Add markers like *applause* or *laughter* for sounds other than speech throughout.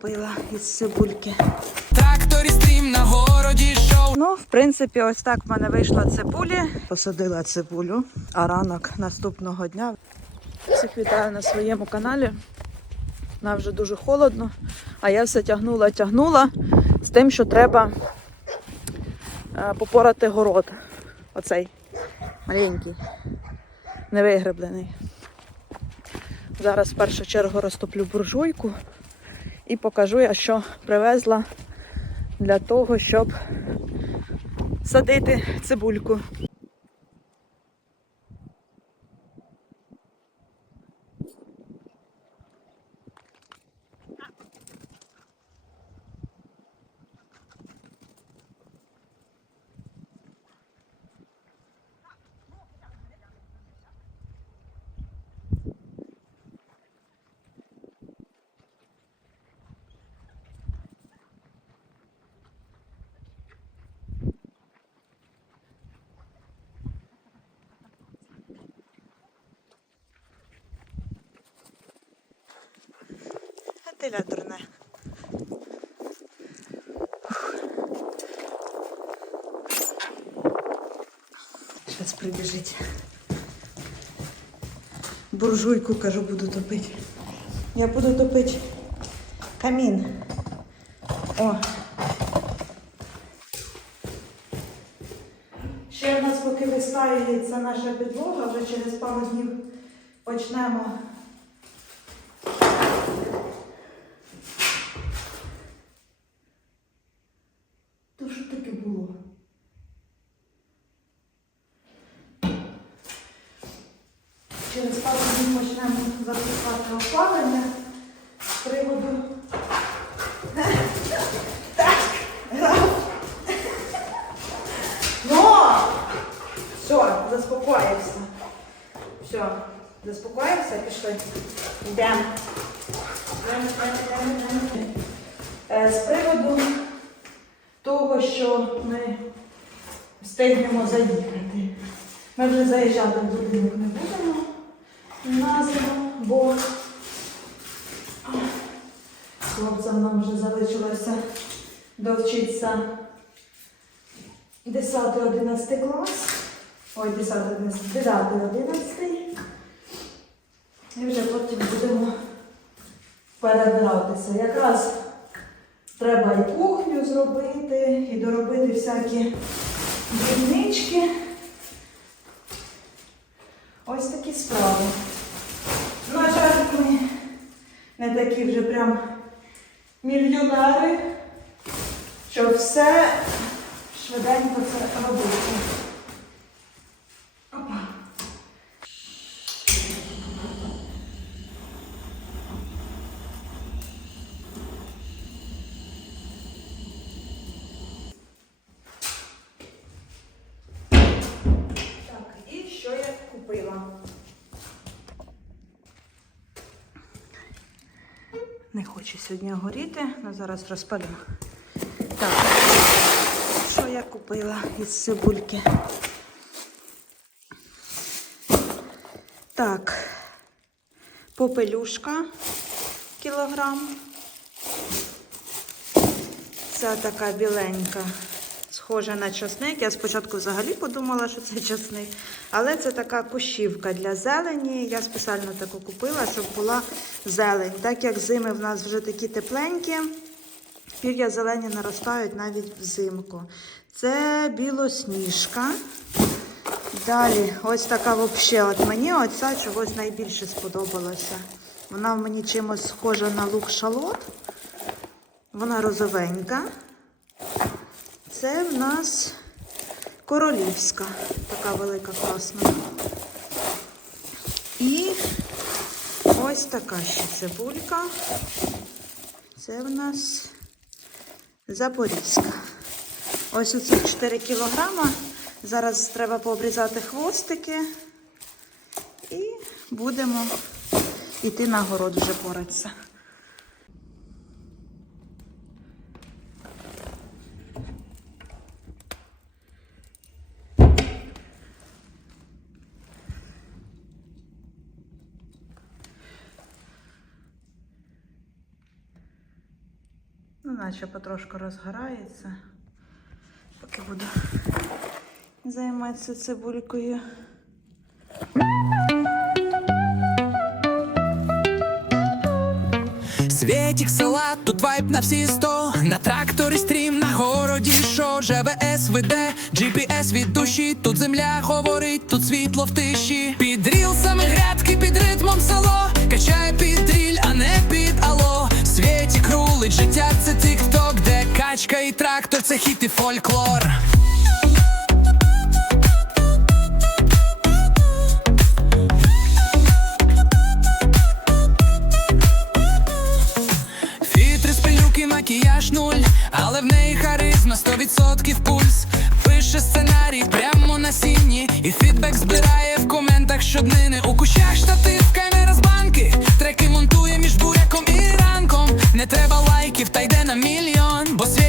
купила із цибульки. Тракторі стрім на городі шоу. Ну, в принципі, ось так в мене вийшла цибулі. Посадила цибулю, а ранок наступного дня. Всіх вітаю на своєму каналі. Нам вже дуже холодно, а я все тягнула, тягнула з тим, що треба е, попорати город. Оцей маленький, невигреблений. Зараз в першу чергу розтоплю буржуйку і покажу я, що привезла для того, щоб садити цибульку. Дурне. Зараз прибіжить. Буржуйку, кажу, буду топити. Я буду топити камін. О. Ще в нас поки вистаюється наша підлога, вже через пару днів почнемо То що таке було? Через пару днів почнемо запускати опалення з приводу. Так, раз. Ну! Все, заспокоївся. Все, заспокоївся, Йдемо. Е, З приводу того, що ми встигнемо заїхати. Ми вже заїжджати в будинок не будемо на бо хлопцям нам вже залишилося довчитися 10-11 клас. Ой, 10-11, 9-11. І вже потім будемо перебиратися. Якраз Треба і кухню зробити, і доробити всякі дрібнички. Ось такі справи. На жаль, ми не такі вже прям мільйонери, щоб все швиденько це робити. Опа. Так, і що я купила? Не хочу сьогодні горіти, але зараз розпалю. Так, що я купила із цибульки? Так, попелюшка кілограм. Це така біленька, схожа на часник. Я спочатку взагалі подумала, що це часник. Але це така кущівка для зелені. Я спеціально таку купила, щоб була зелень. Так як зими в нас вже такі тепленькі, пір'я зелені наростають навіть взимку. Це білосніжка. Далі, ось така взагалі, от мені оця чогось найбільше сподобалася. Вона мені чимось схожа на лук шалот. Вона розовенька. Це в нас королівська, така велика, класна. І ось така ще цибулька. Це в нас запорізька. Ось оці 4 кілограма. Зараз треба пообрізати хвостики і будемо йти на город вже поратися. Наче потрошку розгорається. Поки буду займатися цибулькою. Світік села, тут вайб на всі сто. На тракторі стрім, на городі шо? ЖВС веде, GPS від душі, тут земля говорить, тут світло в тиші. Під рілсами грядки, під ритмом село. Качає під де качка і трактор, це хіт і фольклор Фітри з пилюки, макіяж нуль, але в неї харизма 100% пульс. Пише сценарій прямо на сіні, і фідбек збирає в коментах щоднини. У кущах штатив, камера з банки, треки монтує між буряком і ранком. Не треба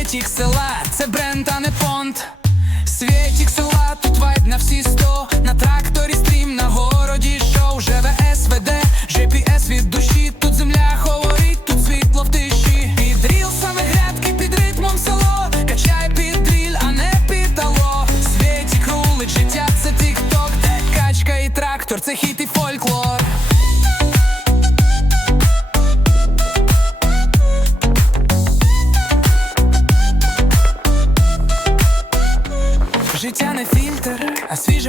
світік села це бренд, а не понт. Світік села, тут вайб на всі сто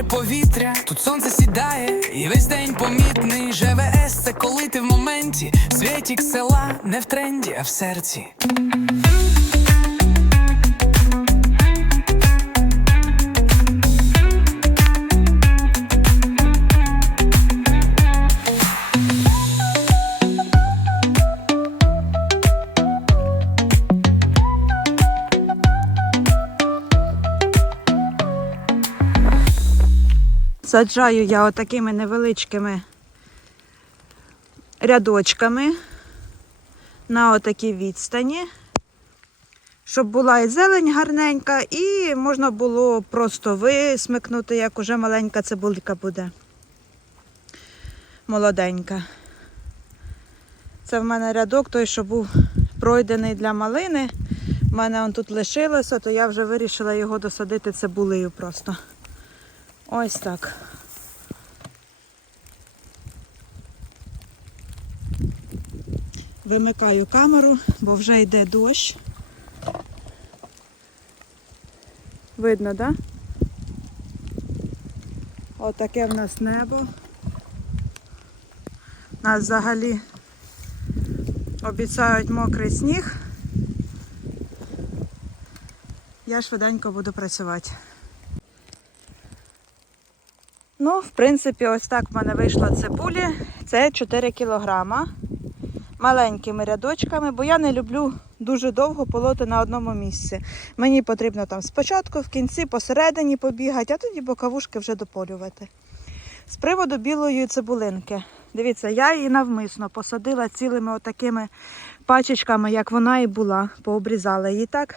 повітря. Тут сонце сідає, і весь день помітний. ЖВС це коли ти в моменті. Світік села не в тренді, а в серці. Саджаю я отакими невеличкими рядочками на отакій відстані, щоб була і зелень гарненька, і можна було просто висмикнути, як уже маленька цибулька буде. Молоденька. Це в мене рядок той, що був пройдений для малини. У мене он тут лишилося, то я вже вирішила його досадити цибулею просто. Ось так. Вимикаю камеру, бо вже йде дощ. Видно, так? Да? Отаке в нас небо. Нас взагалі обіцяють мокрий сніг. Я швиденько буду працювати. Ну, в принципі, ось так в мене вийшло цибулі. Це 4 кілограма. Маленькими рядочками, бо я не люблю дуже довго полоти на одному місці. Мені потрібно там спочатку, в кінці, посередині побігати, а тоді боковушки вже дополювати. З приводу білої цибулинки. Дивіться, я її навмисно посадила цілими отакими пачечками, як вона і була, пообрізала її так.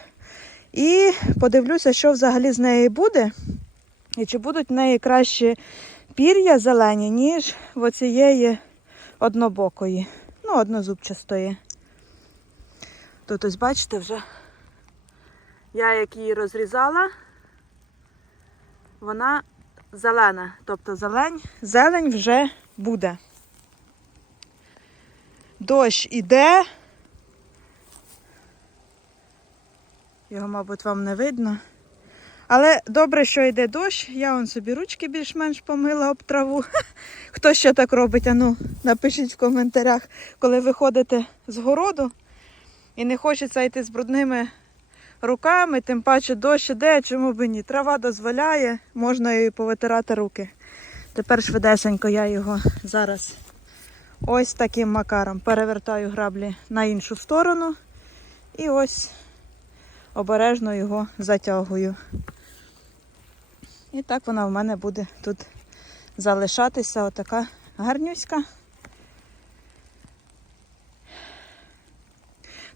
І подивлюся, що взагалі з неї буде. І чи будуть в неї краще пір'я зелені, ніж оцієї однобокої, ну, однозубчастої. Тут ось бачите вже, я як її розрізала, вона зелена, тобто зелень, зелень вже буде. Дощ іде. Його, мабуть, вам не видно. Але добре, що йде дощ. Я вон собі ручки більш-менш помила об траву. *laughs* Хто ще так робить? Ану, напишіть в коментарях, коли виходите з городу і не хочеться йти з брудними руками, тим паче дощ іде, чому б ні. Трава дозволяє, можна і повитирати руки. Тепер швидесенько я його зараз ось таким макаром перевертаю граблі на іншу сторону. І ось обережно його затягую. І так вона в мене буде тут залишатися, отака гарнюська.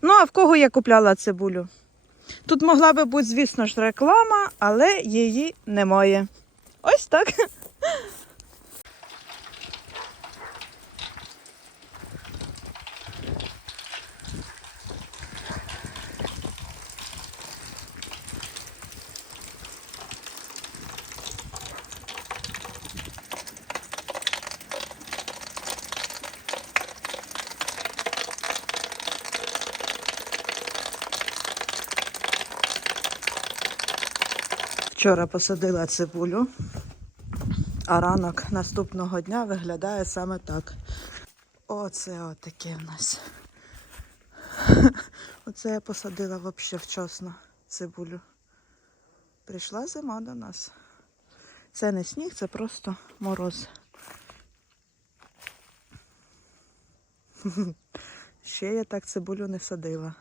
Ну, а в кого я купляла цибулю? Тут могла би бути, звісно ж, реклама, але її немає. Ось так. Вчора посадила цибулю, а ранок наступного дня виглядає саме так. Оце отаке в нас. *laughs* Оце я посадила взагалі вчасно цибулю. Прийшла зима до нас. Це не сніг, це просто мороз. *laughs* Ще я так цибулю не садила.